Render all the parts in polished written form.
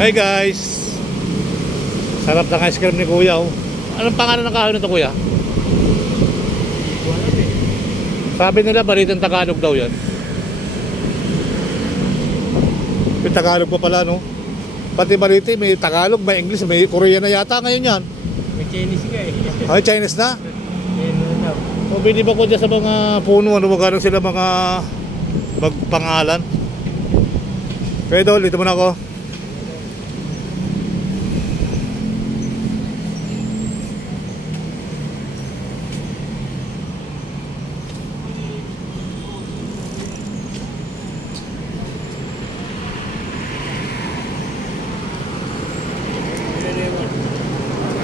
Hey guys, sarap ng ice cream ni Kuya oh. Anong pangalan ng kahoy nito Kuya? Wala eh. Sabi nila balitang Tagalog daw yan. May Tagalog pa pala no. Pati baliti may Tagalog, may English, may Korean na yata ngayon yan. May Chinese nga eh. Ay Chinese na? O bili ba ko dyan sa mga puno, ano ba ganun sila mga magpangalan. Kaya Idol, dito muna ako.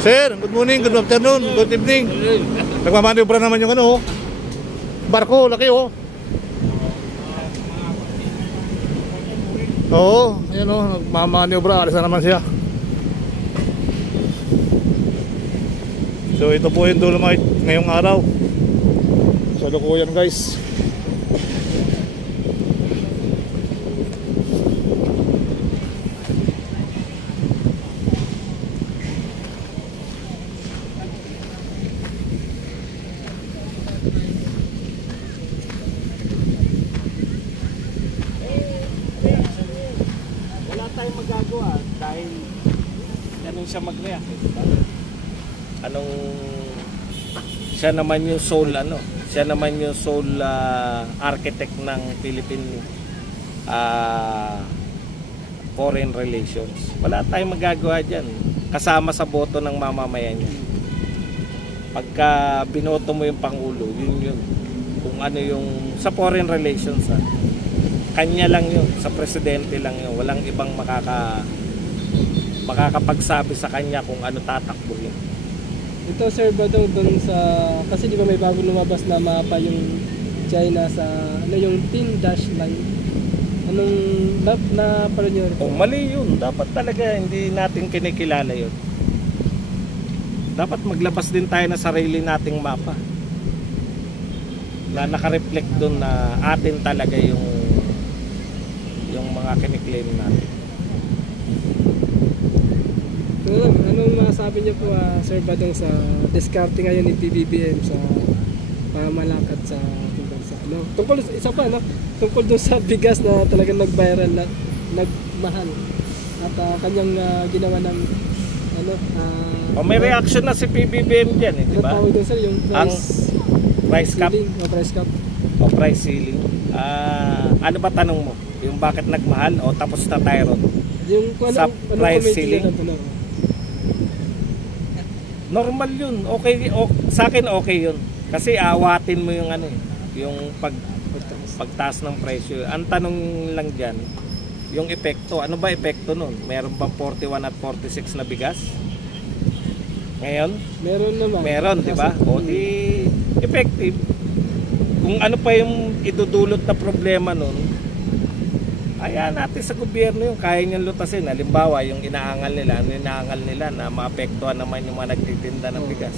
Sir, good morning, good afternoon, good evening. Nagmamanibra naman yung ano, barko, laki oh. Oo, ayan oh, nagmamanibra, alis na naman siya. So ito po yung Dolomite ngayong araw. So lukuyan guys. Magagawa dahil ganun siya mag-react anong siya naman yung sole siya naman yung sole architect ng Philippine foreign relations. Wala tayong magagawa dyan kasama sa boto ng mamamayan niya. Pagka binoto mo yung Pangulo, yun kung ano yung sa foreign relations kanya lang yun, sa presidente lang yun. Walang ibang makakapagsabi sa kanya kung ano tatakbuhin. Ito Sir Badong doon sa, kasi di ba may bago lumabas na mapa yung China sa, yung thin dash line. Anong map na pala nyo? Oh, mali yun. Dapat talaga hindi natin kinikilala yun. Dapat maglabas din tayo na sarili nating mapa. Na nakareflect doon na atin talaga yung mga kiniklaim natin. Anong masasabi niyo po Sir Badong sa diskarte ngayon ni PBBM sa pamalakad sa ating bansa? Tungkol isa pa tungkol doon sa bigas na talagang nag-viral na nagmahal at kanyang ginawa ng may reaction na si PBBM diyan di ba? Tawag doon sir yung price cap o price ceiling. Ano ba tanong mo? Yung bakit nagmahal o tapos na tayo ron? Yung sa price ceiling? Normal yun. Okay, sa akin okay yun. Kasi awatin mo yung yung pagtaas ng presyo. Ang tanong lang diyan, yung epekto. Ano ba epekto nun? Meron bang 41 at 46 na bigas? Ngayon? Meron naman. Meron, di ba? O di effective. Kung ano pa yung idudulot na problema nun, ayan natin sa gobyerno yung kaya niyang lutasin. Halimbawa, yung inaangal nila na maapektuhan naman yung mga nagtitinda ng bigas.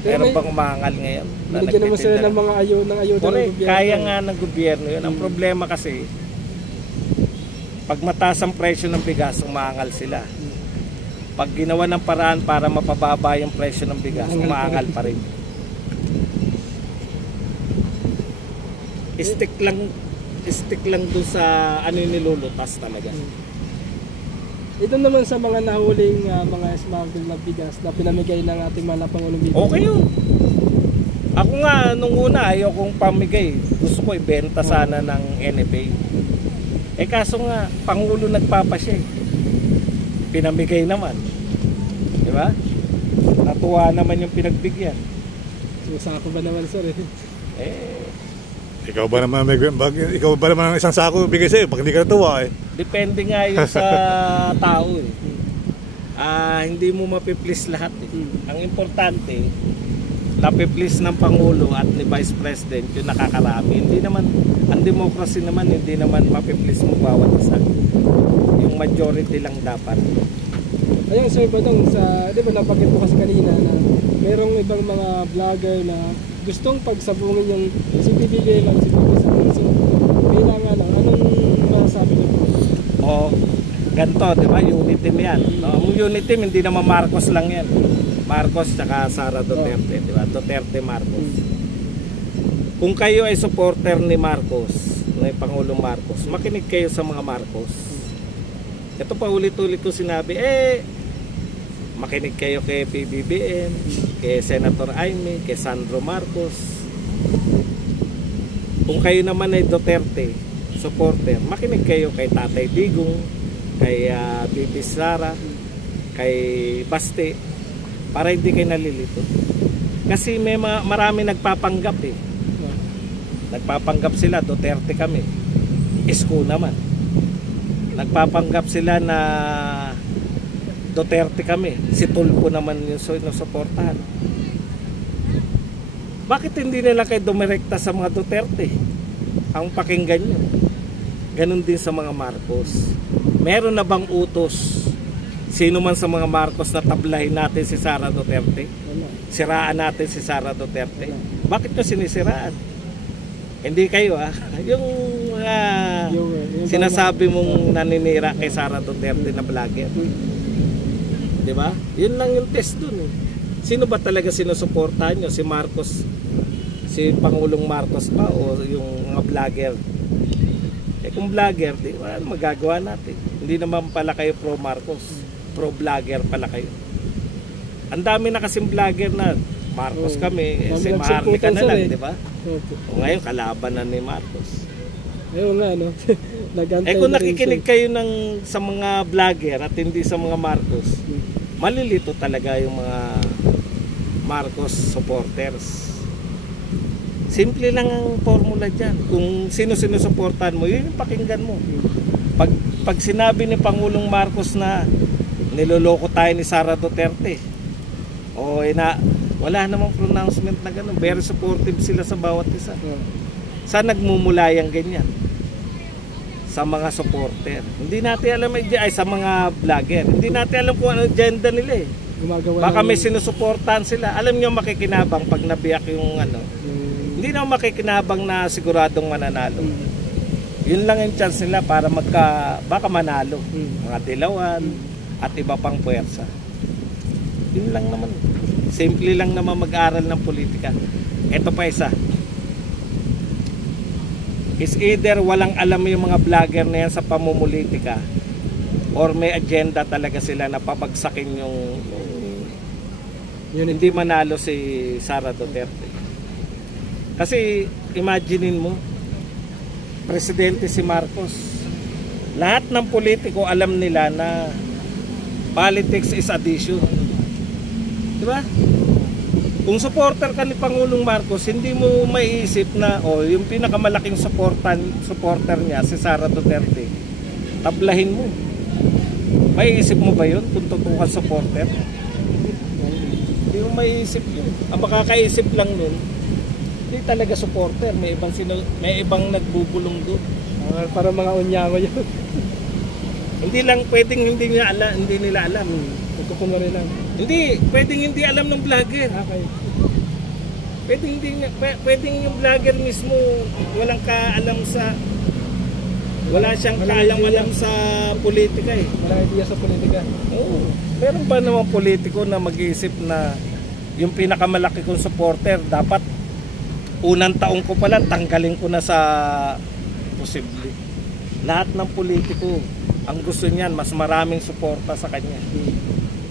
Meron bang umaangal ngayon? Binigyan naman sila ng mga ayuda ng gobyerno. Kaya nga ng gobyerno yun. Ang problema kasi, pag mataas ang presyo ng bigas, umaangal sila. Pag ginawa ng paraan para mapababa yung presyo ng bigas, umaangal pa rin. Stick lang doon sa ano yung nilulutas talaga. Ito naman sa mga nahuling mga smuggle na bigas na pinamigay ng ating mga Pangulong BBM. Okay yun. Ako nga nung una ayokong pamigay. Gusto ko ibenta sana ng NFA. Kaso nga Pangulo nagpapasya pinamigay naman. Di ba? Natuwa naman yung pinagbigyan. Sako ba naman sir Ikaw ba naman ang isang sako bigay sa'yo pag hindi ka natuwa Depende nga yun sa tao hindi mo mapiplease lahat Ang importante napiplease ng Pangulo at ni Vice President yung nakakarami. Hindi naman, ang democracy naman hindi naman mapiplease mo bawat isa. Yung majority lang dapat. Ayun Sir Badong, di ba napakit mo kasi kanina na merong ibang mga vlogger na gustong pagsabungin yung si PBBM at si PBBM. So, kailangan anong masasabi nyo po? ganito, di ba? Unity team yan. No? Ang unity team, hindi naman Marcos lang yan. Marcos tsaka Sara Duterte, di ba? Duterte Marcos. Kung kayo ay supporter ni Marcos, ni Pangulong Marcos, makinig kayo sa mga Marcos. Ito pa ulit-ulit ko sinabi, makinig kayo kay PBBM, kay Senator Aimee, kay Sandro Marcos. Kung kayo naman ay Duterte supporter, makinig kayo kay Tatay Digong, kay Bibi Sara, kay Baste, para hindi kayo nalilito. Kasi may marami nagpapanggap eh. Nagpapanggap sila, Duterte kami. Isko naman. Nagpapanggap sila na Duterte kami. Si Tulfo naman yung sinusuportahan. Bakit hindi nila kayo dumirekta sa mga Duterte? Ang pakinggan nyo. Ganon din sa mga Marcos. Meron na bang utos? Sino man sa mga Marcos na tablahin natin si Sara Duterte? Siraan natin si Sara Duterte? Bakit nyo sinisiraan? Hindi kayo yung sinasabi mong naninira kay Sara Duterte na vlogger. Di ba? Yun lang yung test dun eh. Sino ba talaga sinusuportahan nyo? Si Marcos, si Pangulong Marcos pa o yung mga vlogger? Kung vlogger, di ba, magagawa natin. Hindi naman pala kayo pro Marcos, pro vlogger pala kayo. Ang dami na kasing vlogger na Marcos kami, si Maharlika na lang, di ba? O ngayon, kalaban na ni Marcos. Ayun nga, no? Kung nakikinig kayo sa mga vlogger at hindi sa mga Marcos, malilito talaga yung mga Marcos supporters. Simple lang ang formula dyan. Kung sino-sino supportan mo, yun yung pakinggan mo. Pag sinabi ni Pangulong Marcos na niloloko tayo ni Sara Duterte, wala namang pronouncement na gano'n. Very supportive sila sa bawat isa. Saan nagmumula yung ganyan? Sa mga supporter. Hindi natin alam ay sa mga vlogger. Hindi natin alam kung ano agenda nila eh. Baka may sinusuportahan sila. Alam nyo makikinabang pag nabiyak yung hindi na makikinabang na siguradong mananalo. Yun lang yung chance nila para baka manalo. Mga dilawan at iba pang puwersa. Yun lang naman. Simple lang naman mag-aral ng politika. Ito pa isa. Is either walang alam yung mga vlogger na yan sa pamumulitika or may agenda talaga sila na pabagsakin yung hindi manalo si Sara Duterte. Kasi imaginein mo, presidente si Marcos. Lahat ng politiko alam nila na politics is addition. Di ba? Kung supporter ka ni Pangulong Marcos, hindi mo maiisip na yung pinakamalaking supporter niya, si Sara Duterte, tablahin mo. Maiisip mo ba yun kung totoo kang supporter? Hindi mo maiisip yun. Ang makakaisip lang nun, hindi talaga supporter, may ibang nagbubulong doon. Para mga unyango yun. Hindi lang pwedeng hindi nila alam. Tutukungarin lang. Hindi, pwedeng hindi alam ng vlogger. Okay. Pwedeng yung vlogger mismo wala siyang kaalam-alam sa politika eh. Wala idea sa politika. Oo. Meron ba naman politiko na mag-iisip na yung pinakamalaki kong supporter dapat unang taong ko pa lang tanggalin ko na sa posible. Lahat ng politiko ang gusto niyan mas maraming suporta sa kanya.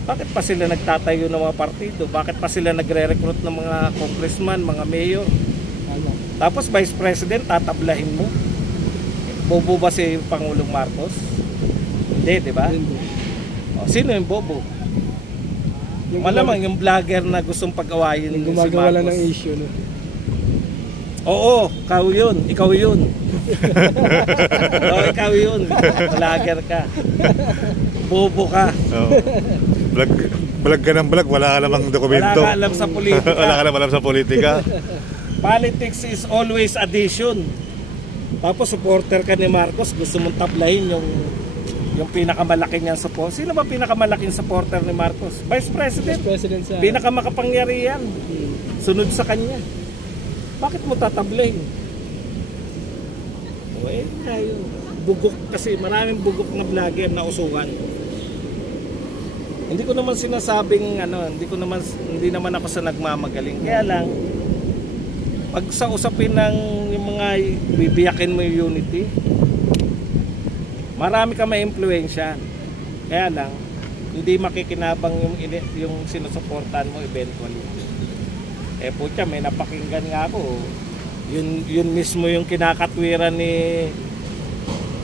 Bakit pa sila nagtatayo ng mga partido? Bakit pa sila nagre-recruit ng mga congressman, mga mayor? Tapos vice president tatablahin mo? Bobo ba si Pangulong Marcos? Hindi, di ba? Sino yung bobo? Malamang yung vlogger na gustong pag-awayin si Marcos. Gumagawa lang ng issue, no? Oo, ikaw yun. Ikaw yun. Vlogger ka. Bobo ka. Vlog ka ng vlog, wala ka namang dokumento. Wala ka alam sa politika. Wala ka namang alam sa politika. Politics is always addition. Tapos supporter ka ni Marcos, gusto mong tablahin yung pinakamalaki niyang support. Sino ba pinakamalaking supporter ni Marcos? Vice President. Pinakamakapangyarihan. Sunod sa kanya. Bakit mo tatablahin? Tayo. bugok kasi maraming bugok na vlogger na usukan. Hindi ko naman sinasabing hindi naman ako sa nagmamagaling. Kaya lang pag sa usapin ng yung mga bibiyakin mo yung unity, marami ka maimpluwensya. Kaya lang hindi makikinabang yung sinusuportahan mo eventually. Putya, may napakinggan nga ako. Yun mismo yung kinakatwiran ni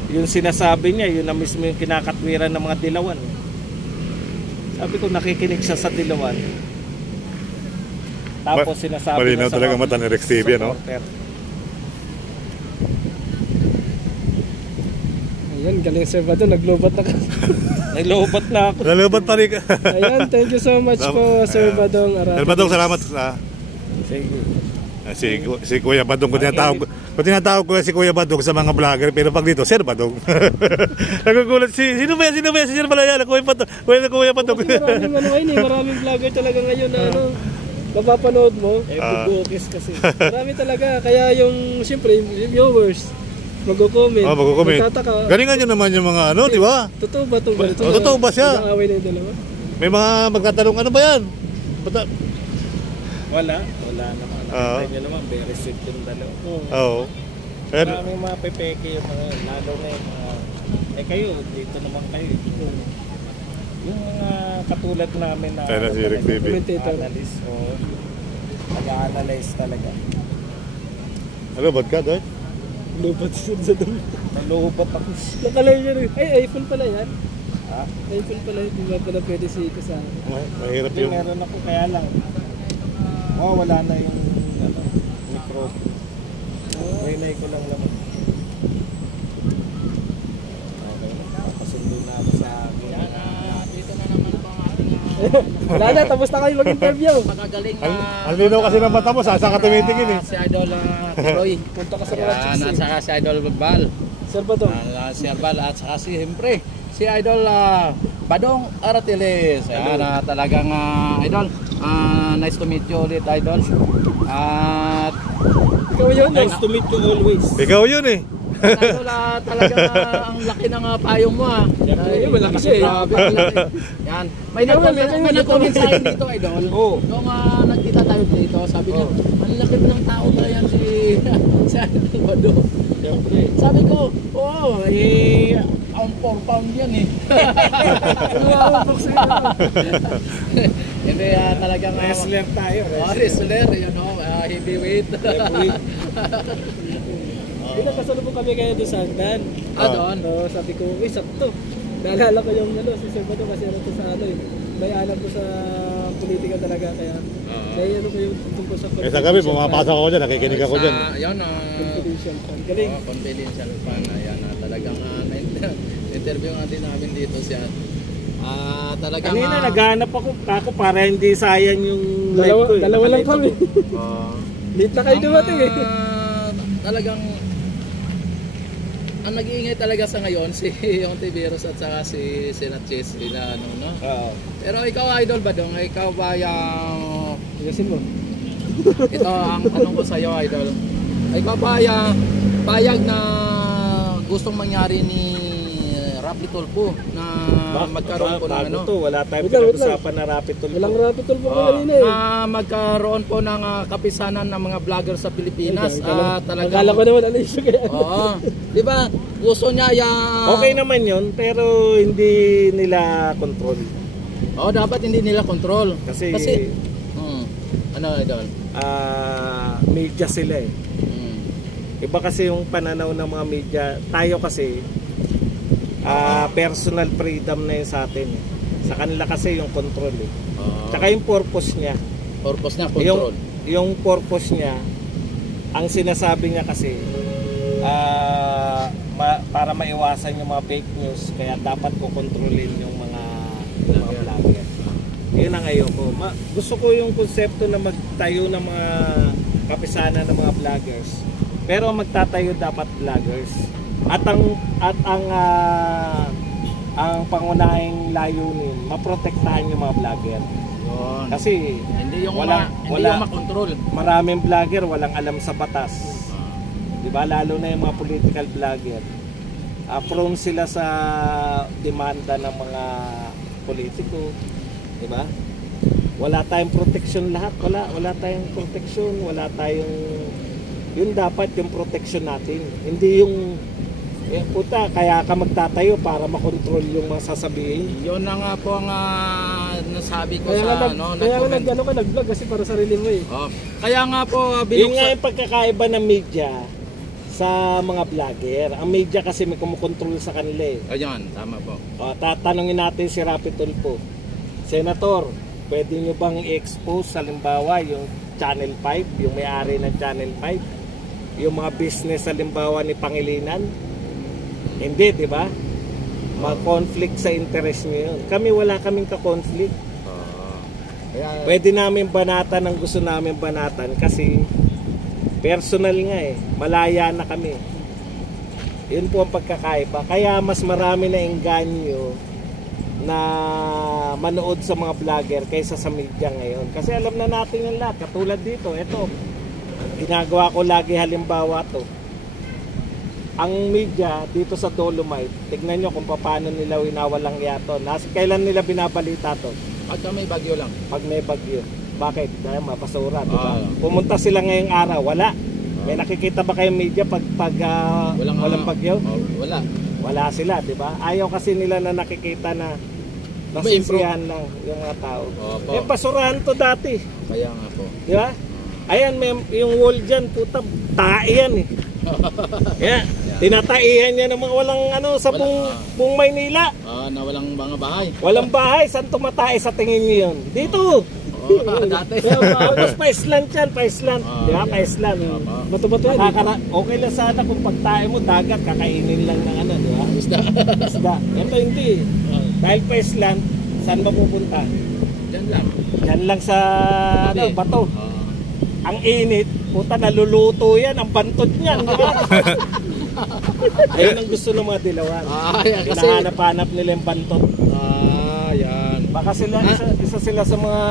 yung sinasabi niya, yun na mismo yung kinakatwiran ng mga Dilawan. Sabi ko nakikinig siya sa Dilawan. Tapos sinasabi malinaw niya sa talaga mata ni Rex TV, no? Ayan, galing Sir Badong, naglobat na ka. Naglobat na ako. Nalobat pa rin. Ayan, thank you so much po Sir Badong Aratiles. Sir Badong, salamat. Sige. Si Kuya Badong, kung tinatawag ko si Kuya Badong sa mga vlogger, pero pag dito, Sir Badong. Nagugulat sino ba yan? Si Sir Balayala, Kuya Badong. Maraming vlogger talaga ngayon na mapapanood mo. Bugokis kasi. Marami talaga, kaya siyempre, yung viewers, magko-comment. Magtataka. Galingan nyo naman yung mga di ba? Totoo ba itong ganito? Totoo ba siya? Nag-aaway na yung dalawa? May mga magtatanong, ano ba yan? Wala naman. Nakita nyo naman, very sweet yung dalawa. Oo. Maraming mga pepeke yung mga, lalo na yung mga, kayo, dito naman kayo. Yung mga katulad namin na si Rex TV. analyst o nag-analyze talaga. Ano, ba't ka doon? Lubat sa doon. Nalubat ako. Nakalay niya rin. Ay, iPhone pala yan. Ha? iPhone pala, hindi ba pala pwede ito sa akin? Mahirap Hindi, yung... meron ako kaya lang. Wala na yung micro. Hinay ko lang naman. Okay na, papasundo na ako sa akin. Dito na naman po ang ating Wala na, tapos na kayo mag-interview. magagaling Ang linaw kasi ng mata mo, saan ka tumitingin eh. si Idol Troy. Punta ka sa mga Yan, chicks at eh. saka si Idol Bal. Sir Badong. Si Arbal at saka siyempre si Idol Badong Aratiles. Yan, talagang Idol. Nice to meet you ulit, Idol. At Ikaw yun, no? Nice to meet you always. Ikaw yun eh. Idol, talagang ang laki ng payong mo. Ay, malaki siya eh. Grabe, malaki. Yan. May nag-comment sa akin dito, Idol. Oo. Nung nagkita tayo dito, sabi niya, ang laki ng tao ba yan si Idol Badong. Sabi ko, ang 4 pound yan eh. Hindi, talagang Wrestler tayo. wrestler, heavyweight. Hindi na kasalubong kami kayo doon sa Hagdan. Doon. So, sabi ko, sakto. Naalala ko yung si Sir Badong kasi sa may alam ko sa politika talaga kaya ko yung tungkol sa Sa gabi, pumapasok ako dyan, nakikinig ako dyan. Yan, confidential fund. Galing. confidential fan. Ayan, talagang interview nga din namin dito siya. Talagang Kanina naghanap ako para hindi sayang yung live ko. Dalawa lang kami. Late na kayo dumating eh. Talagang ang nag-iingay talaga sa ngayon si yung Tiberos at saka si Senatches sila no. Oo. Pero ikaw Idol Badong, ikaw ba yung Igasin mo. ito ang tanong ko sa iyo Idol. Ikaw ba yung payag na gustong mangyari ni Rapi Tulfo na magkaroon po ng wala tayong Wait lang. pinag-usapan na Rapi Tulfo. Walang Rapi Tulfo ko kanina eh. na magkaroon po ng kapisanan ng mga vlogger sa Pilipinas. Akala ko naman ano yung kaya. Oo. Di ba? Gusto niya Okay naman yun, pero hindi nila control. dapat hindi nila control. Kasi ano Idol? Media sila eh. Iba kasi yung pananaw ng mga media. Tayo kasi personal freedom na yun sa atin eh. Sa kanila kasi yung control eh. Tsaka yung purpose niya. Purpose niya control. Yung purpose niya, ang sinasabi niya kasi para maiwasan yung mga fake news, kaya dapat ko kontrolin yung mga vlogger. Yun ang ayoko. Gusto ko yung konsepto na magtayo ng mga kapisanan ng mga vloggers. Pero magtatayo dapat vloggers. At ang pangunahing layunin, maprotektahan yung mga vlogger. Kasi hindi yung wala makontrol. Maraming vlogger walang alam sa batas. 'Di ba? Lalo na yung mga political vlogger. prone sila sa demanda ng mga politiko, di ba? Wala tayong protection lahat, wala tayong protection, wala tayong, yun dapat yung protection natin, hindi yung puta kaya ka magtatayo para makontrol yung mga sasabihin. Yun na nga po ang nasabi ko Kaya sa nga ano, kaya nga nag-comment. nag-vlog kasi para sarili mo eh. Oh, kaya nga po Yun nga binuksan. yung pagkakaiba ng media sa mga vlogger. Ang media kasi may kumukontrol sa kanila eh. Ayun, tama po. Tatanungin natin si Rapi Tulfo. Senator, pwede nyo bang i-expose halimbawa yung Channel 5, yung may-ari ng Channel 5, yung mga business halimbawa ni Pangilinan? Hindi, di ba? Mag-conflict sa interest nyo yun. Kami wala kaming ka-conflict. Kaya, Pwede namin banatan ang gusto namin banatan kasi personal nga eh. Malaya na kami. Yun po ang pagkakaiba. Kaya mas marami na engganyo na manood sa mga vlogger kaysa sa media ngayon. Kasi alam na natin yung lahat. Katulad dito, eto, ginagawa ko lagi halimbawa to. Ang media dito sa Dolomite, tignan nyo kung paano nila winawalang yato. Kailan nila binabalita to? pagka may bagyo lang. Pag may bagyo. Bakit? Dahil mapasura, di ba? Ah. Pumunta sila ngayong araw, wala. May nakikita ba kayong media pag walang bagyo? Oh, wala. Wala sila, di ba? Ayaw kasi nila na nakikita na nasisiyahan lang yung mga tao. Opo. Basurahan to dati, Kaya nga po. di ba? Ayan, may, yung wall dyan, puta, tae yan eh. Yeah. Tinataihan niya ng mga walang sa buong Maynila. Na walang mga bahay. Walang bahay, saan tumatae sa tingin niyo yun? Dito! Dati. Tapos pa-island yan, pa-island. Di ba, pa-island. Bato-bato yan. Okay lang sana kung pagtae mo, dagat, kakainin lang ng di ba? Isda. Isda. Ito hindi. Dahil pa-island, saan ba pupunta? Diyan lang. Yan lang sa bato. Ah. Ang init, puta, naluluto yan, ang bantot niyan, di ba? Ayun ang gusto ng mga dilawan. Yan kasi. Hinahanap-hanap nila yung bantot. Yan. Baka sila, isa sila sa mga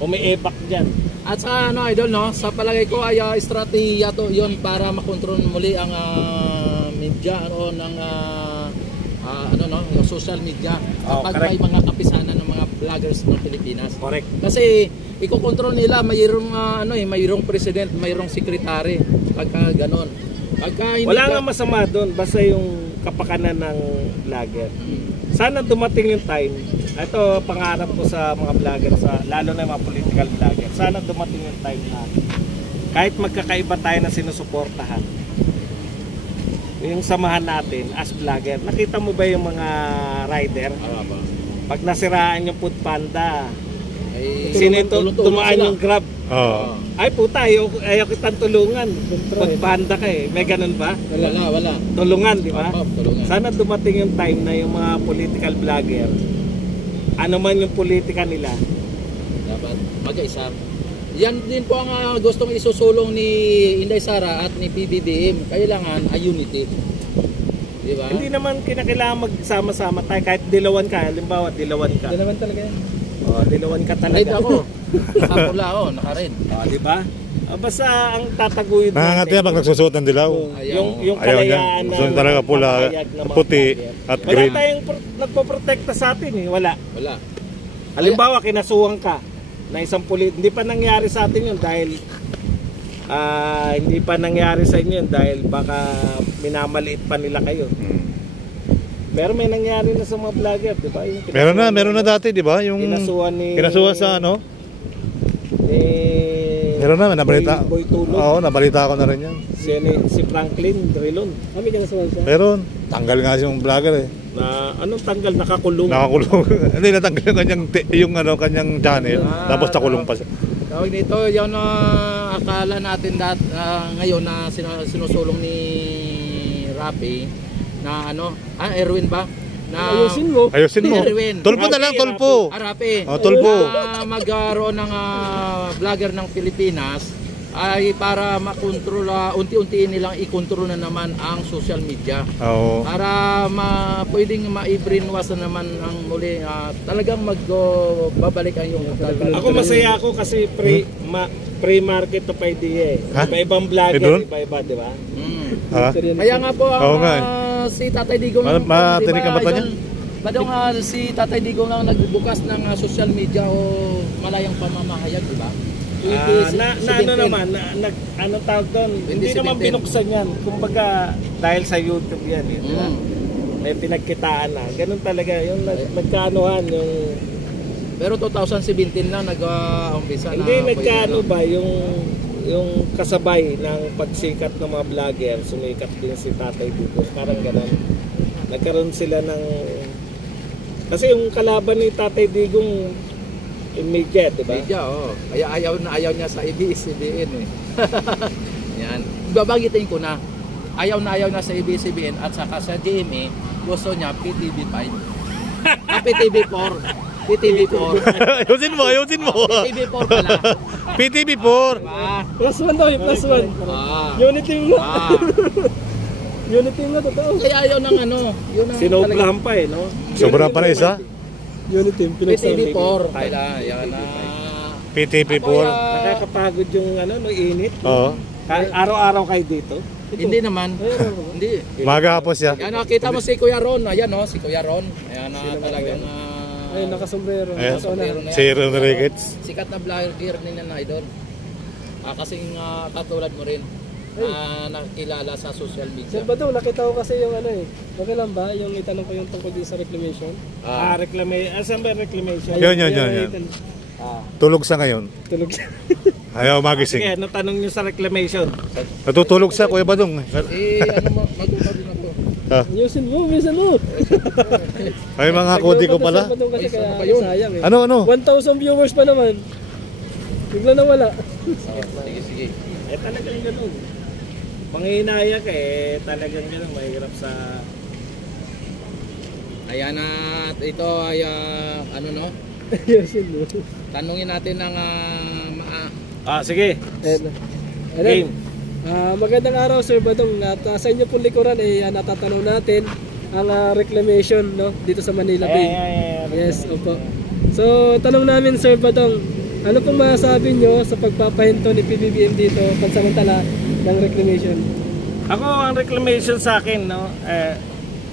umiibak dyan. At sa idol no, sa palagay ko ay estratehiya to 'yon para makontrol muli ang media ng yung social media kapag may mga kapisanan ng mga vloggers ng Pilipinas. Correct. Kasi iko-control nila mayroong mayroong president, mayroong secretary pagka ganon. Pagka hindi Wala nga masama doon, basta yung kapakanan ng vlogger. Sana dumating yung time. Ito pangarap ko sa mga vlogger, lalo na yung mga political vlogger. Sana dumating yung time na kahit magkakaiba tayo na sinusuportahan, yung samahan natin as vlogger. Nakita mo ba yung mga rider? Pag nasiraan yung Food Panda, sino yung tumaan yung Grab? Oo. Ay puta, ayaw kitang tulungan. Food Panda ka eh. May ganun ba? wala. Tulungan, di ba? Tulungan. Sana dumating yung time na yung mga political vlogger, ano man yung politika nila, Dapat mag-isa. Yan din po ang gustong isusulong ni Inday Sara at ni PBBM. Kailangan ay unity. Di ba? hindi naman kinakailangan magsama-sama tayo. Kahit dilawan ka, halimbawa dilawan ka. Hindi naman talaga yan. Dilawan ka Red talaga. ako. Nakapula ako, naka-red. Di ba? Basta ang tataguyod Nangangat yan pag nagsusuot ng dilaw. yung Ayaw niya. kalayaan Gusto niya talaga pula, pahayag ng mga puti, vlogger. at Wala green. tayong nagpoprotekta sa atin eh. Wala. Wala. Halimbawa, kinasuhan ka na isang hindi pa nangyari sa atin yun dahil hindi pa nangyari sa inyo yun dahil baka minamaliit pa nila kayo. Pero may nangyari na sa mga vlogger, di ba? Meron na dati, di ba? Yung kinasuhan sa ano? Meron na, nabalita. Boy Tulog. Oo, nabalita ko na rin yan. Si Franklin Drilon. Kami ka nasuwal siya. Meron, tanggal nga yung vlogger eh. Na anong tanggal, nakakulong. Nakakulong. Hindi, natanggal yung kanyang channel. Tapos nakulong pa siya. Tawag nito, yung akala natin ngayon na sinusulong ni Rapi na Erwin ba? Na Ayusin mo. Ayusin mo. Erwin. Tulpo na lang, tulpo. Rapi. Tulpo. Magkaroon ng vlogger ng Pilipinas ay para makontrol, unti-untiin nilang ikontrol na naman ang social media. Oo. Para pwedeng ma-brainwash na naman ang muli, talagang babalik ang yung Ako masaya ako kasi pre-market to idea eh. Ha? Iba-ibang vlogger, Doon? iba-iba, di ba? Ha? Kaya nga po ang Oo nga si Tatay Digong Matinig ang mata niya? Badong si Tatay Digong ang nagbubukas ng social media o malayang pamamahayag, di ba? Ano naman, ano tawag doon, hindi naman binuksan yan. Kumbaga, dahil sa YouTube yan, di ba? May pinagkitaan na. Ganun talaga, yung nagkaanuhan, yung... Pero 2017 na nag-umpisa na. Hindi, nagkaano ba, yung kasabay ng pagsikat ng mga vlogger, sumikat din si Tatay Digong, parang ganun. Nagkaroon sila ng... Kasi yung kalaban ni Tatay Digong, media, di ba? Media, oo. Ayaw niya sa ABS-CBN eh. Yan. Babagitin ko na. Ayaw na sa ABS-CBN at saka sa GMA, gusto niya PTV5. PTV4. PTV4. Ayusin mo. PTV4 pala. PTV4. Diba? Plus 1 daw, plus 1. Unity mo. Unity mo, totoo. Kaya ayaw ng ano. Sinoplahan pa eh, no? Sobrang pa rin isa. Unity, PTV4. Kaya yan na. PTV4. Nakakapagod yung no init. Oo. Araw-araw kayo dito. Hindi naman. Hindi. Magahapos siya. Yan, nakita mo si Kuya Ron. Ayan o, si Kuya Ron. Ayan na talagang... Ay, nakasombrero. Ayan. Nakasombrero na yan. Si Ron Ricketts. Sikat na vlogger din na idol. Kasing katulad mo rin. Nakilala sa social media. Sir Badong, nakita ko kasi yung ano eh. Okay lang ba? Yung itanong ko yung tungkol din sa reclamation. Reclamation. Saan ba reclamation? Yun. Tulog sa ngayon. Tulog. Ayaw magising. Sige, ano tanong nyo sa reclamation? Natutulog sa Kuya Badong. Magbuka din ako. Ayusin mo, minsan mo. Ay mga kodi ko pala. Sir Badong kasi Ay, kaya ano ba yun? sayang eh. Ano? 1,000 viewers pa naman. Bigla na wala. Sige. Talagang ganun. Manghihinayak talagang ganun. Mahirap sa... Ayan at ito ay ano no? Ayusin mo. Tanungin natin ng sige. Game. Magandang araw Sir Badong at sa inyo pong likuran natatanong natin ang reclamation no dito sa Manila Bay. Yes, opo. So tanong namin Sir Badong, ano pong masasabi nyo sa pagpapahinto ni PBBM dito pansamantala ng reclamation? Ako ang reclamation sa akin no,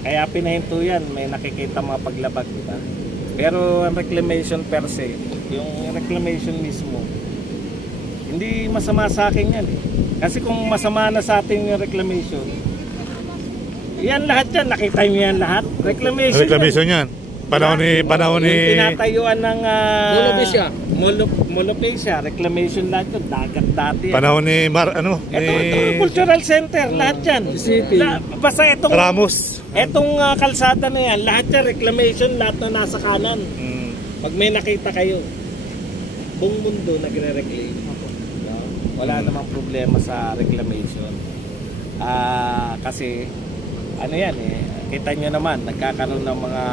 kaya pinahinto yan, may nakikita mga paglabag, di ba? Pero ang reclamation per se, yung reclamation mismo, hindi masama sa akin yan eh. Kasi kung masama na sa atin yung reclamation, yan lahat yan, nakita nyo yan lahat. Reclamation yan. Panahon ni yung tinatayuan ng Molopecia. reclamation lahat yun, dagat dati. Panahon ni Ito cultural center, lahat yan. Basta itong Ramos. Etong kalsada na yan, lahat yan reclamation, lahat na nasa kanan. Pag may nakita kayo, buong mundo nagre-reclaim. Wala namang problema sa reclamation. Kasi ano yan kita nyo naman, nagkakaroon ng mga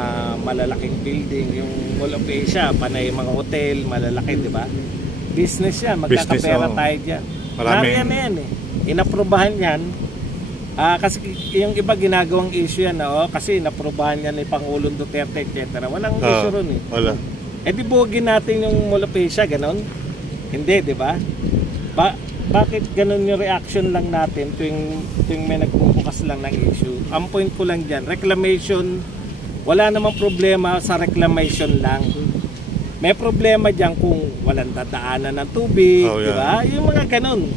malalaking building, yung Mall of Asia, panay mga hotel, malalaki, di ba? Business yan, magkakapera tayo dyan. Marami yan inaprobahan yan. Kasi yung iba ginagawang issue yan, kasi inaprobahan yan ni Pangulong Duterte, etc. Walang issue ron eh. Wala. Di bugin natin yung Mall of Asia, ganon? Hindi, di ba? Bakit ganon yung reaction lang natin tuwing may nagbubukas lang ng issue? Ang point ko lang dyan, reclamation, wala namang problema sa reclamation lang. May problema dyan kung walang dadaanan ng tubig, di ba? Yung mga ganon.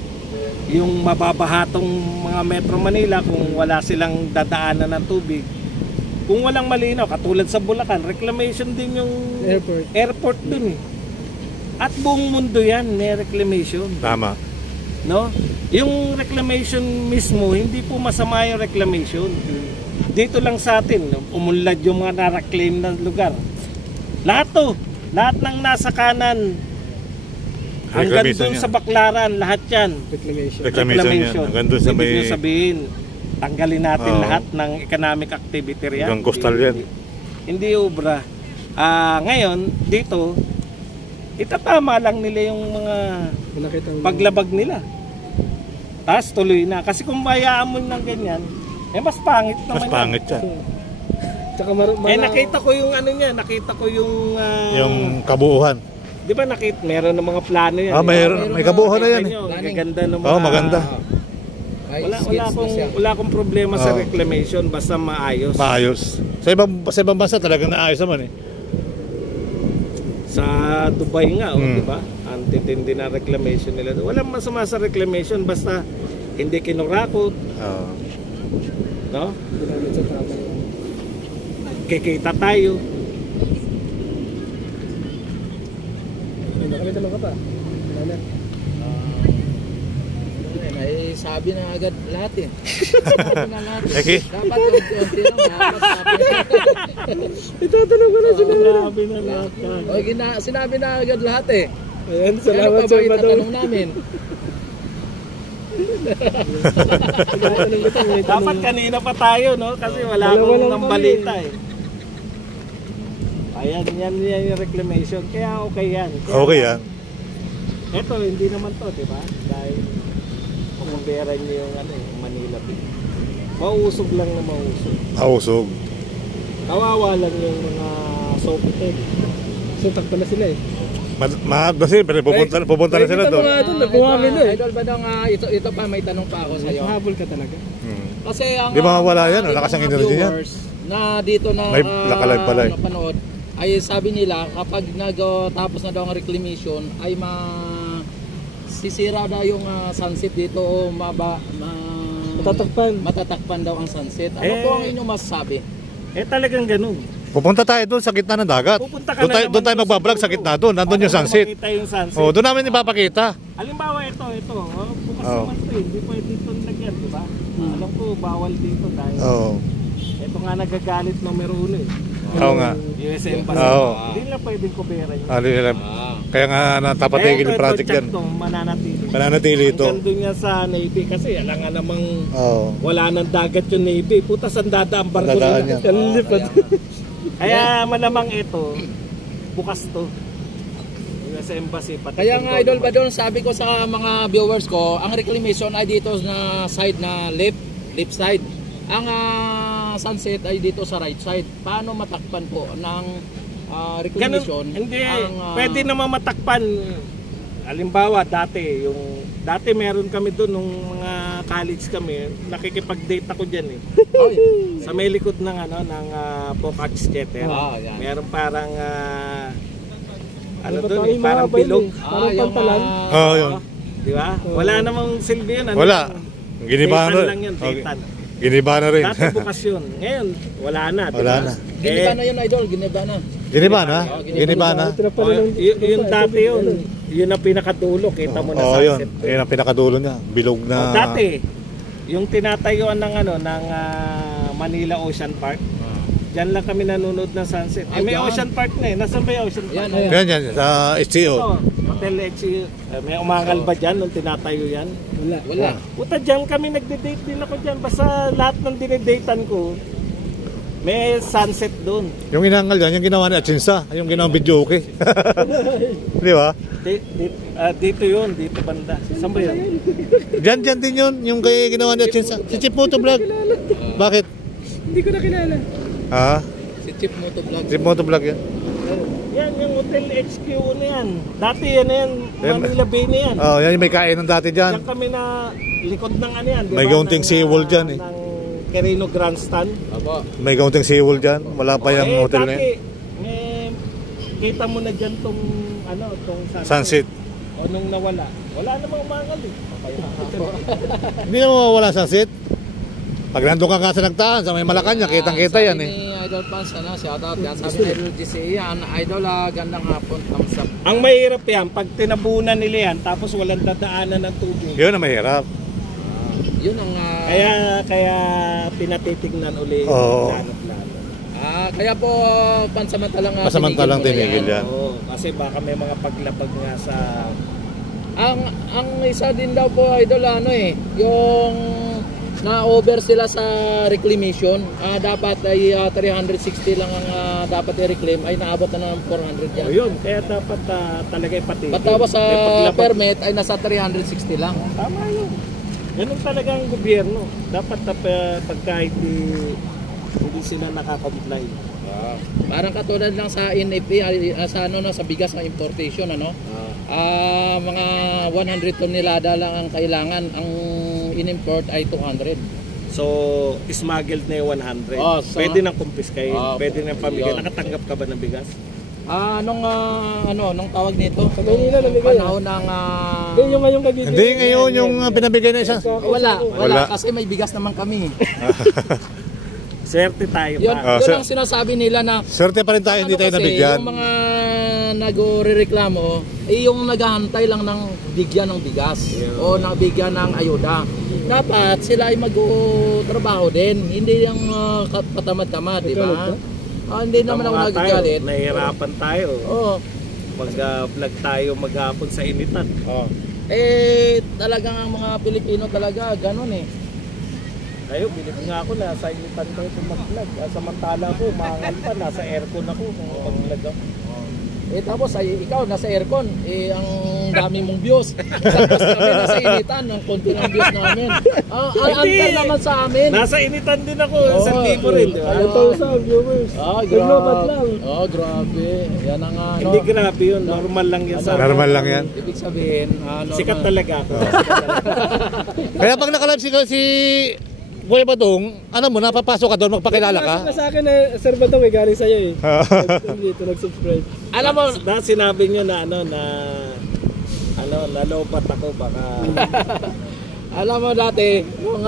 Yung mababahatong mga Metro Manila kung wala silang dadaanan ng tubig. Kung walang malinaw, katulad sa Bulacan, reclamation din yung airport dun eh. At buong mundo yan, may reclamation. Tama. No? Yung reclamation mismo, hindi po masama yung reclamation. Dito lang sa atin, umunlad yung mga na-reclaim na lugar. Lahat ng nasa kanan, hanggang doon sa Baklaran, lahat yan. Reclamation. Hanggang doon sa may... sabihin, tanggalin natin lahat ng economic activity yan. Hanggang coastal yan. Hindi obra. Ngayon, dito, itatama lang nila yung mga paglabag nila. Tapos tuloy na. Kasi kung bayaan mo ng ganyan, mas pangit naman. Mas pangit yan. Tsaka nakita ko yung ano niya, nakita ko yung... yung kabuuhan. Di ba meron ng mga plano yan? May kabuuhan na yan. Gaganda ng mga... maganda. Ay, Wala skits na siya. akong problema sa Oo. reclamation basta maayos. Maayos. Sa ibang bansa talagang naayos naman eh. Sa Dubai nga, Hmm. di ba? Ang titindi na reclamation nila. Walang masama sa reclamation basta hindi kinurakot, Oo. no? Ginamit sa tama. Kikita tayo. Ay, nakamit naman ka pa. Wala na. Ay, sabi na agad lahat eh. Sabi na lahat. Okay. Dapat unti-unti lang. Dapat sabi. Itatanong ko na sila. Grabe na lahat yan. O, sinabi na agad lahat eh. Ayan, Ano salamat pa Sir ba Badong. itatanong namin? Tinatanong ko ito, may Dapat tanong. kanina pa tayo, no? Kasi wala Dalawa akong lang ng kami. balita eh. Ayan, yan yung reclamation. Kaya okay yan. Kaya, Okay yan. Ito, hindi naman to, di ba? Dahil kumuberan niyo yung ano, yung Manila Bay. Mausog lang na mausog. Mausog. Kawawa lang yung mga Sofitel. Suntak pa na sila eh. Kasi pupunta na sila doon. Kita mo nga doon, nabuhamin na eh. Idol Badong, ito pa may tanong pa ako sa'yo. Habol ka talaga. Kasi ang Di ba mawala yan? mga Lakas ang mga energy yan. viewers na dito na May lakalag pala eh. napanood, ay sabi nila kapag tapos na daw ang reclamation ay sisira daw yung sunset dito o Matatakpan. matatakpan daw ang sunset. Ano Eh, po ang inyong masasabi? Talagang ganun. Pupunta tayo doon sa gitna ng dagat. Pupunta ka na Doon tayo naman magbablog sa siguro. gitna doon. Nandun yung Para sunset. makita yung sunset. Oh, doon namin ipapakita. Halimbawa ito. Bukas Oh. naman ito. Hindi pwede ito lagyan, di ba? Alam ko, bawal dito dahil Oo. ito nga nagagalit numero 1 eh. Oo nga. US Embassy. Oo. Hindi na pwedeng kuberan yun. Kaya nga natapatigil yung project yan. Ito, mananatili. Mananatili ito. Hanggang doon nga sa Navy kasi alam nga namang Oo. wala nang dagat yung Navy. Puta, sandada ang barko Dadaan nila. yan. Ang lipad. Kaya malamang ito, bukas to. US Embassy. Pati Kaya nga control Idol naman. Badong, sabi ko sa mga viewers ko, ang reclamation ay dito na side na left side. Ang sunset ay dito sa right side. Paano matakpan po ng reclamation? Ganun, hindi, ang, pwede naman matakpan. Halimbawa, dati meron kami doon nung mga college kami, nakikipag-date ako diyan eh. Oy, Sa may likod ng Pocatch Theater. yan. Meron parang Ano ba doon tayo, eh, parang mga bail bilog. eh. Parang yung, pantalan. Oo, yun. Di ba? Wala namang silbi yun. Wala. Giniba Daytan na. lang yun, daytan. Giniba na rin. Dati bukas yun. Ngayon, wala na. di Wala ba? na. Giniba na yun Idol, giniba na. Giniba na? Giniba na? Ito na pala Oh, ng... yung dati yun. Yun ang pinakadulo. Kita mo na Oo, yun. sunset. Yun ang pinakadulo niya. Bilog na. Oh, dati, yung tinatayuan ng Manila Ocean Park, diyan lang kami nanonood ng sunset. Ah, May dyan? Ocean Park na eh. Nasaan ba yung Ocean Park? Yan, ayan. Yan, yan. Sa STO. Ito, Hotel Exi. May umangal ba dyan nung tinatayo yan? Wala. Wala. Puta, dyan kami nagde-date din ako dyan. Basta lahat ng dinedatean ko, may sunset doon. Yung inangal yan, yung ginawa ni Atsinsa. Yung ginawa video okay. Di ba? Dito yun, dito banda. Saan ba yun? Diyan din yun. Yung kay ginawa ni Atsinsa. Si Chip Motovlog. Bakit? Hindi ko na kilala. Ha? Si Chip Motovlog. Chip Motovlog yan. Yan, yung Hotel HQ na yan. Dati yan na yan, Manila Bay na yan. Oh, yan yung may kainan dati Diyan dyan. kami na likod ng ano yan. di May ba? kaunting Ng, seawall dyan eh. Ng Quirino Grandstand. Aba. May kaunting seawall dyan. Wala pa yung hotel na dati, yan. may, kita mo na dyan tong, tong Sunset. O nung nawala. Wala namang umangal eh. Hindi na mawawala sunset. Pag nandun ka nga sa nagtaan, sa may Malacanang, kitang-kita yan eh. Sabi ni Idol Pans, shoutout yan. Sabi ni Idol GCE, yan, Idol, gandang hapon, thumbs up. Ang mahirap yan, pag tinabunan nila yan, tapos walang dadaanan ng tubig. Yun ang mahirap. Yun ang... Kaya pinatitignan uli Oo. plano. kaya po, pansamantalang... Pasamantalang tinigil yan. Oo, kasi baka may mga paglapag nga sa... Ang isa din daw po, Idol, yung na-over sila sa reclamation, dapat ay 360 lang ang dapat i-reclaim, ay naabot na ng 400 yan. O yun, kaya dapat talaga ipatigil. Patawa sa May paglapag. permit ay nasa 360 lang. Tama yun. Ganun talaga ang gobyerno. Dapat pagka hindi sila nakakomply. Parang katulad lang sa NFA, sa bigas na importation, mga 100 tonelada lang ang kailangan. Ang in-import ay 200. So, smuggled na yung 100. Oh, so- Pwede nang kumpiskay, pwede nang pamigay. yun. Nakatanggap ka ba ng bigas? Nung tawag nito? Sa Manila namigay. Panahon ng Hindi, yung ngayong kagigil. Hindi ngayon yung pinabigay na isa. wala Wala. kasi may bigas naman kami. Swerte tayo Yun, pa. sir. yun ang sinasabi nila na Swerte pa rin tayo, hindi tayo kasi, nabigyan. yung mga nagrereklamo, yung naghahantay lang ng bigyan ng bigas o nabigyan ng ayuda. Dapat sila ay mag-trabaho din, hindi yung patamad-tamad, di ba? Hindi naman ako nagagalit. Nahihirapan tayo. Oo. Mag-vlog tayo maghapon sa initan. Talagang ang mga Pilipino talaga, ganun eh. Kayo, bilib nga ako, nasa initan kayo mag-vlog. Samantala ko, maangal pa, nasa aircon ako kung mag-vlog ako. Tapos ikaw nasa aircon, ang dami mong views. Tapos kami nasa initan, ang konti ng views namin. Ang antar naman sa amin. Nasa initan din ako, sa libo rin, di ba? 1,000 viewers. Naglobat lang. Grabe. Yan ang Hindi grabe yun, normal lang yan sa Normal lang yan. Ibig sabihin, Sikat talaga ako. Kaya pag nakalive si Kuya Badong, ano mo, napapasok ka doon, magpakilala ka? Kasi sa akin na Sir Badong galing sa'yo eh. Dito nag-subscribe. alam mo, Sinabi nyo na nalopat ako baka. alam mo dati, nung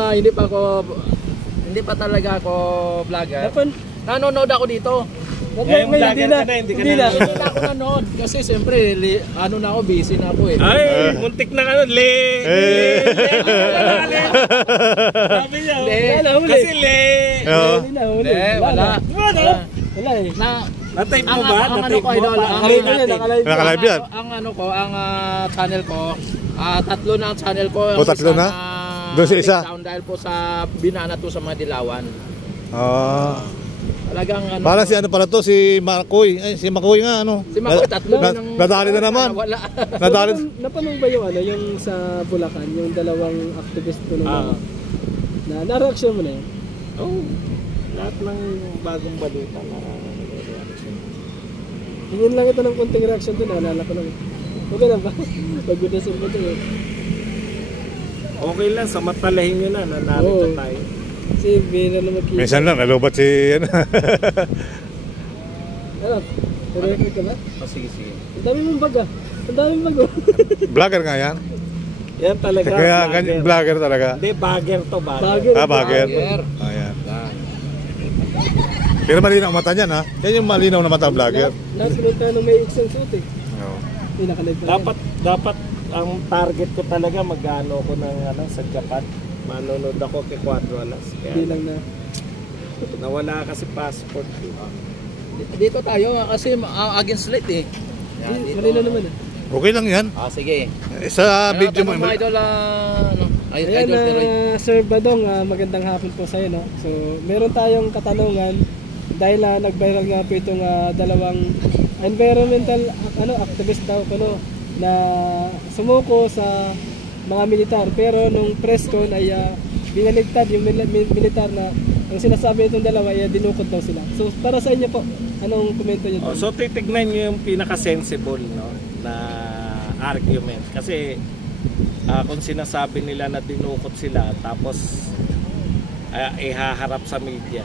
hindi pa talaga ako vlogger. Nanonood ako dito. Ngayon Hindi vlogger na. ka na, hindi ka Hindi na. na. Hindi na ako nanood kasi siyempre na ako, busy na ako eh. Ay, muntik na Sabi niya, Le. kasi Oo. Hindi na, huli. Wala. Wala eh. Na-type mo Ang- ba? ang ano Na-type ko, mo? idol, ang Play Nakalive yan, natin. nakalive. Nakalive yan. Ang channel ko, tatlo na ang channel ko. O, tatlo na? Doon sa isa? Down dahil po sa binana to sa mga Dilawan. Talagang Para si ano pala to, si Makoy. Ay, si Makoy nga, ano. Si Makoy, tatlo Na- ng- nadali na naman. Wala. Nadali. Napanood ba yung yung sa Bulacan, yung dalawang activist ko nung na-reaction mo na yun? Oh, lahat ng bagong balita na Hingin lang ito ng konting reaction doon, naalala ko lang. Okay lang ba? Pagod na Sir Badong eh. okay lang, samantalahin nyo na, narito Oo. tayo. Kasi bira na magkita. Minsan lang, nalobat si, ano. Ano? Record ka ba? Sige. Ang dami mong bag ah. Ang dami mong bag oh. Vlogger nga yan. Yan talaga, Kaya bagger. vlogger talaga. Hindi, bagger to, bagger. Bagger. Bagger. Ayan. Pero malinaw ang mata niyan, ha? Yan yung malinaw na mata vlogger. Lahat pinunta nung may iksang suit eh. Oo. Hindi nakalive pa. Dapat ang target ko talaga mag-ano ko ng sa Japan. Manonood ako kay Quadro Alas. Hindi Kaya lang na. nawala kasi passport ko. Dito tayo kasi against light eh. Yan, dito. Malinaw naman eh. Okay lang yan. Sige. Sa video mo. Tanong mo, idol, Ayan, idol Teroy. Sir Badong, magandang hapon po sa'yo, no? So, meron tayong katanungan dahil nag-viral nga po itong dalawang environmental activist daw no, na sumuko sa mga militar. Pero nung press con ay binaligtad yung militar na ang sinasabi itong dalawa ay dinukot daw sila. So, para sa inyo po, anong komento nyo? So titignan nyo yung pinaka-sensible na argument. Kasi kung sinasabi nila na dinukot sila tapos ihaharap sa media.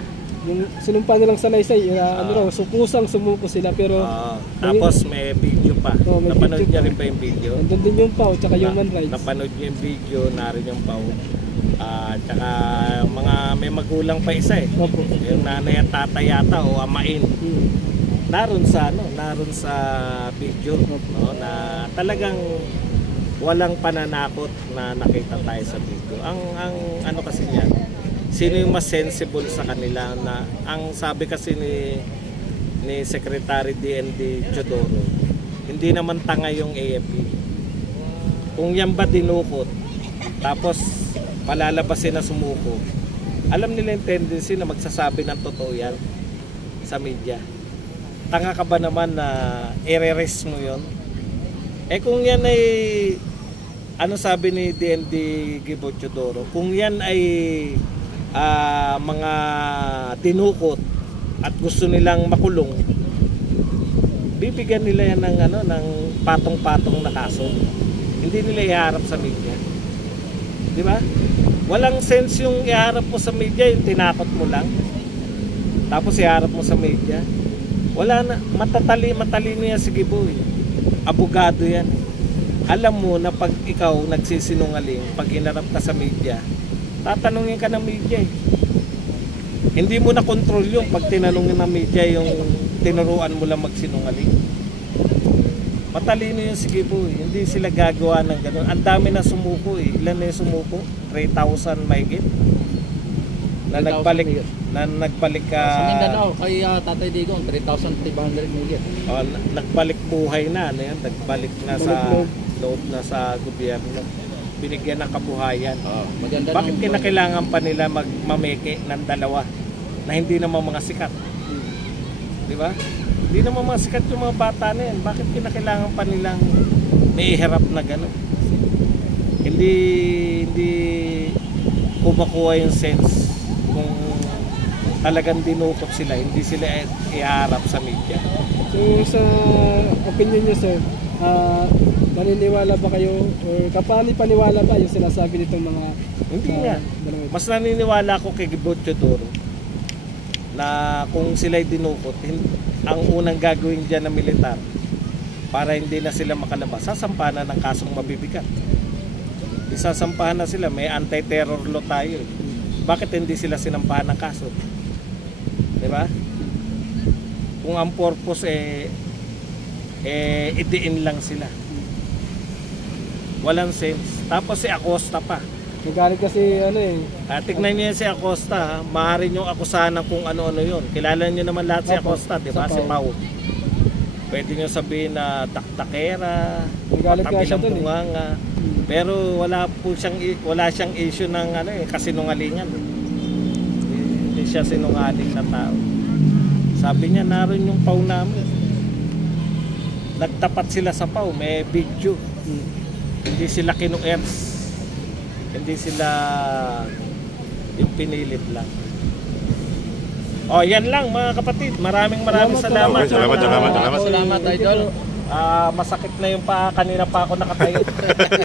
Yung sinumpa nilang salaysay, raw, kusang sumuko sila pero Tapos may video pa. May Napanood video niya pa. rin ba yung video? nandun din yung PAW tsaka human rights. Napanood niya yung video, narin yung PAW. Tsaka may magulang pa isa eh. Opo. Yung nanay at tatay yata o amain. Naroon sa video no, na talagang walang pananakot na nakita tayo sa video. Ang ano kasi niyan, sino yung mas sensible sa kanila na ang sabi kasi ni Secretary DND Chodoro, hindi naman tanga yung AFP. Kung yan ba dinukot tapos palalabasin na sumuko, alam nila yung tendency na magsasabi ng totoo yan sa media. Tanga ka ba naman na i-rest mo yun? Kung yan ay ano sabi ni DND Gibo Chodoro, kung yan ay mga dinukot at gusto nilang makulong, bibigyan nila yan ng patong-patong na kaso. Hindi nila iharap sa media. Di ba? Walang sense yung iharap mo sa media, yung tinakot mo lang. Tapos iharap mo sa media. Wala na, matalino yan si Giboy. Abogado yan. Alam mo na pag ikaw nagsisinungaling, pag hinarap ka sa media, tatanungin ka ng media eh. Hindi mo na control yung pag tinanungin ng media yung tinuruan mo lang magsinungaling. Matalino yung si Giboy. Hindi sila gagawa ng gano'n. Ang dami na sumuko eh. Ilan na yung sumuko? 3,000 mahigit? Na nagbalik ka... Sa Mindanao, kay Tatay Digong, 3,500 million. Nagbalik buhay na. Ano yan? Nagbalik na sa loob na sa gobyerno. Binigyan ng kabuhayan. Maganda. Bakit kinakailangan pa nila magmameke ng dalawa na hindi naman mga sikat? Di ba? Hindi naman mga sikat yung mga bata na yan. Bakit kinakailangan pa nilang may hirap na gano'n? Hindi kumakuha yung sense kung talagang dinukot sila, hindi sila iharap sa media. So sa opinion niyo sir, naniniwala ba kayo or kapani-paniwala ba yung sinasabi nitong mga Hindi nga. Mas naniniwala ako kay Gibo Teodoro na kung sila'y dinukot, ang unang gagawin dyan ng militar para hindi na sila makalabas, sasampahan na ng kasong mabibigat. Isasampahan na sila, may anti-terror law tayo. Bakit hindi sila sinampahan ng kaso? Diba? Kung ang purpose idiin lang sila. Walang sense. Tapos si Acosta pa. Nagalit kasi Tignan niyo si Acosta, maaari nyo akusahan ng kung ano-ano yun. Kilala niyo naman lahat si Acosta, di ba? Si Pau. Pwede nyo sabihin na taktakera, patabi ng bunganga. Pero wala siyang issue ng kasinungalingan. Hindi siya sinungaling na tao. Sabi niya, naroon yung Pau namin. Nagtapat sila sa Pau, may video. Hindi sila kinuers. Hindi sila yung pinilit lang. Yan lang mga kapatid. Maraming salamat. Salamat. Salamat, idol. Masakit na yung kanina pa ako nakatayo.